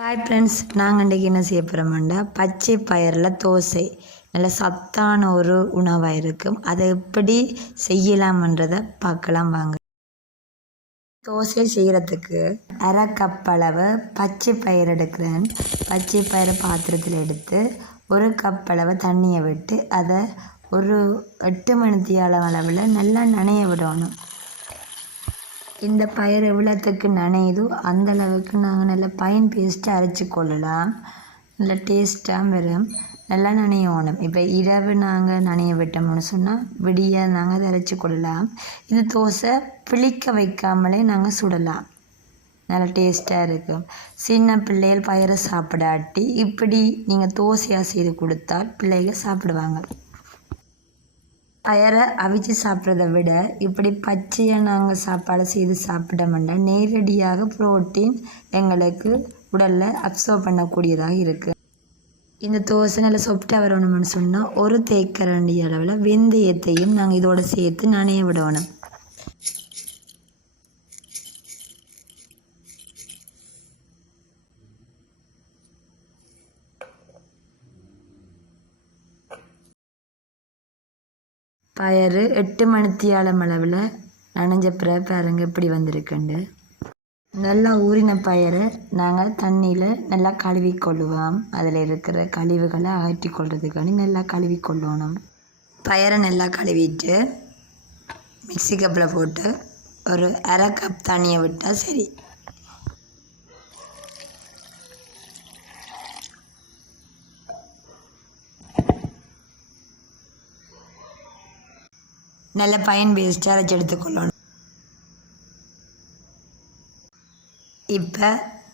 Hi friends, நாங்கள் இன்றைக்கி என்ன செய்ய போகிறோம்னா பச்சை பயிரில் தோசை நல்ல சத்தான ஒரு உணவாக இருக்கும். அதை எப்படி செய்யலாம்ன்றதை பார்க்கலாம் வாங்க. தோசை செய்கிறதுக்கு அரை கப் அளவு பச்சை பயிர் எடுக்கிறேன். பச்சை பயிரை பாத்திரத்தில் எடுத்து ஒரு கப் அளவு தண்ணியை விட்டு அதை ஒரு 8 மணித்தியால அளவில் நல்லா நனைய விடணும். இந்த பயிர் எவ்வளோத்துக்கு நனையுதோ அந்த அளவுக்கு நாங்கள் நல்லா பைன் பேஸ்ட்டு அரைச்சி கொள்ளலாம். நல்லா டேஸ்ட்டாக வரும். நல்லா நனையணும். இப்போ இரவு நாங்கள் நனைய விட்டோம்னு சொன்னால் விடிய நாங்கள் அதை அரைச்சி கொள்ளலாம். இந்த தோசை பிழிக்க வைக்காமலே நாங்கள் சுடலாம். நல்லா டேஸ்ட்டாக இருக்கும். சின்ன பிள்ளைகள் பயிரை சாப்பிடாட்டி இப்படி நீங்கள் தோசையாக செய்து கொடுத்தால் பிள்ளைகள் சாப்பிடுவாங்க. பயிரை அவிச்சு சாப்பிட்றத விட இப்படி பச்சையாக நாங்கள் சாப்பாடு செய்து சாப்பிட்டோம்னா நேரடியாக புரோட்டீன் எங்களுக்கு உடலில் அப்சர்வ் பண்ணக்கூடியதாக இருக்குது. இந்த தோசை நல்லா சாஃப்டாக வரணும்னு சொன்னால் ஒரு தேக்கரண்டி அளவில் வெந்தயத்தையும் நாங்கள் இதோடு சேர்த்து நனைய விடணும். பயிர் 8 மணித்தியால அளவில் நனைஞ்ச பிறகு பாருங்க இப்படி வந்திருக்குண்டு. நல்லா ஊறின பயிரை நாங்கள் தண்ணியில் நல்லா கழுவி கொள்ளுவோம். அதில் இருக்கிற கழிவுகளை அகற்றி கொள்றதுக்காண்டி நல்லா கழுவி கொள்ளணும். பயிரை நல்லா கழுவிட்டு மிக்ஸி கப்பில் போட்டு ஒரு அரை கப் தண்ணியை விட்டால் சரி. நல்ல பைன் பேஸ்ட்டாக அரைச்சி எடுத்துக்கொள்ளணும். இப்போ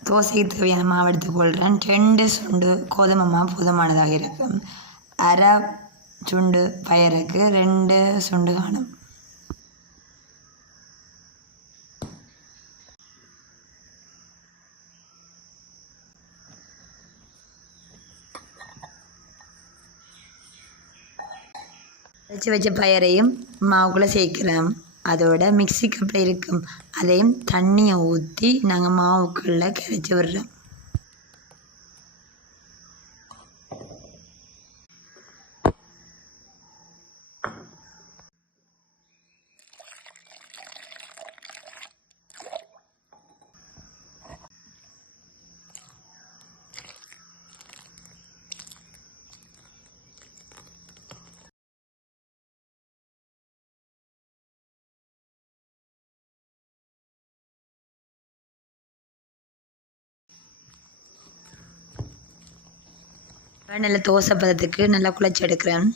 தோசைக்கு தேவையான மாவு எடுத்துக்கொள்கிறேன். 2 சுண்டு கோதுமை மாவு போதுமானதாக இருக்கும். அரை சுண்டு பயிருக்கு 2 சுண்டு காணும். அரைச்சி வச்ச பயிரையும் மாவுக்குள்ளே சேர்க்கிறோம். அதோட மிக்ஸி கப்பில் இருக்கும் அதையும் தண்ணியை ஊற்றி நாங்கள் மாவுக்குள்ளே கரைச்சி விடுறோம். நல்ல தோசை பதத்துக்கு நல்லா குழச்சி எடுக்கிறேன்.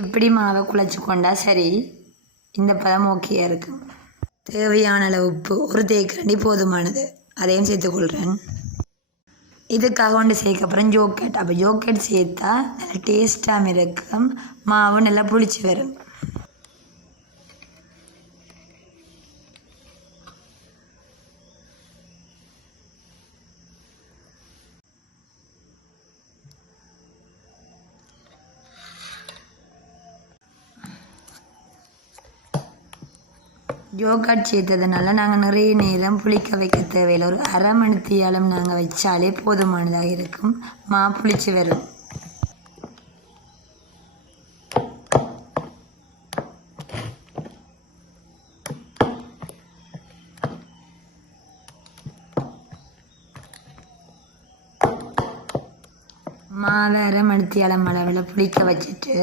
இப்படி மாவை குழச்சி கொண்டா சரி. இந்த பதம் ஓகேயாக இருக்கும். தேவையான அளவு உப்பு ஒரு தேக்கரண்டி போதுமானது. அதையும் சேர்த்துக்கொள்கிறேன். இதுக்காக ஒன்று சேர்க்கப்புறம் ஜோக்கெட். அப்போ ஜோக்கெட் சேர்த்தா நல்லா டேஸ்ட்டாக இருக்கும். மாவு நல்லா புளிச்சு வரும். யோகட் சேர்த்ததுனால நாங்கள் நிறைய நேரம் புளிக்க வைக்க தேவையில்லை. ஒரு அரை மணித்தியாலம் நாங்கள் வச்சாலே போதுமானதாக இருக்கும். மா புளிச்சு வரும். மாவை அரை மணித்தியாலம் அளவில் புளிக்க வச்சுட்டு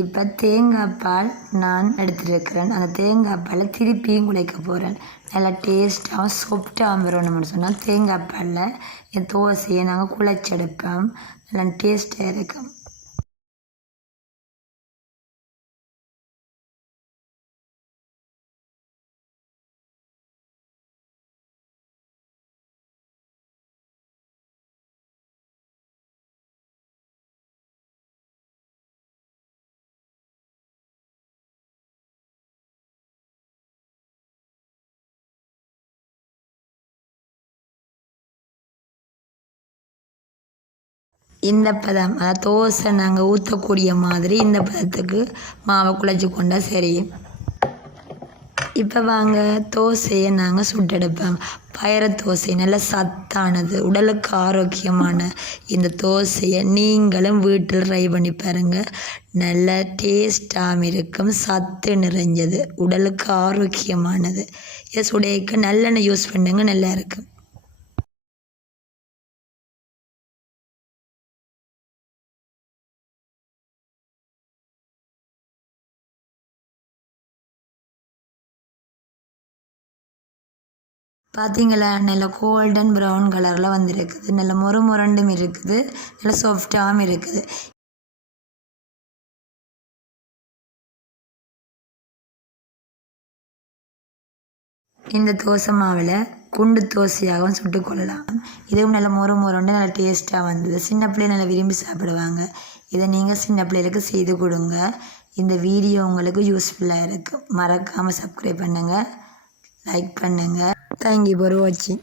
இப்போ தேங்காய் பால் நான் எடுத்துருக்கிறேன். அந்த தேங்காய் பாலை திருப்பியும் குழைக்க போகிறேன். நல்லா டேஸ்ட்டாகவும் சாஃப்டாகவும் வரணும்னு சொன்னால் தேங்காய் பாலில் என் தோசையை நாங்கள் குழைச்செடுப்போம். நல்லா டேஸ்ட்டாக இருக்கும். இந்த பதம் அதாவது தோசை நாங்கள் ஊற்றக்கூடிய மாதிரி இந்த பதத்துக்கு மாவை குழச்சி கொண்டா சரி. இப்போ வாங்க தோசையை நாங்கள் சுட்டெடுப்போம். பயறு தோசை நல்ல சத்தானது, உடலுக்கு ஆரோக்கியமான இந்த தோசையை நீங்களும் வீட்டில் ட்ரை பண்ணி பாருங்கள். நல்ல டேஸ்டாகவும் இருக்கும், சத்து நிறைஞ்சது, உடலுக்கு ஆரோக்கியமானது. இதை சுடையக்க நல்லெண்ணெய் யூஸ் பண்ணுங்க, நல்லா இருக்கும். பார்த்தீங்களா, நல்ல கோல்டன் ப்ரௌன் கலரில் வந்துருக்குது. நல்ல முரண்டும் இருக்குது, நல்ல சாஃப்டாகவும் இருக்குது. இந்த தோசை மாவில் குண்டு தோசையாகவும் சுட்டுக்கொள்ளலாம். இதுவும் நல்ல முரண்டு நல்ல டேஸ்ட்டாக வந்தது. சின்ன பிள்ளைங்க நல்லா விரும்பி சாப்பிடுவாங்க. இதை நீங்கள் சின்ன பிள்ளைகளுக்கு செய்து கொடுங்க. இந்த வீடியோ உங்களுக்கு யூஸ்ஃபுல்லாக இருக்கும். மறக்காமல் சப்ஸ்கிரைப் பண்ணுங்கள், லைக் பண்ணுங்கள். தேங்க்யூ ஃபார் வாட்சிங்.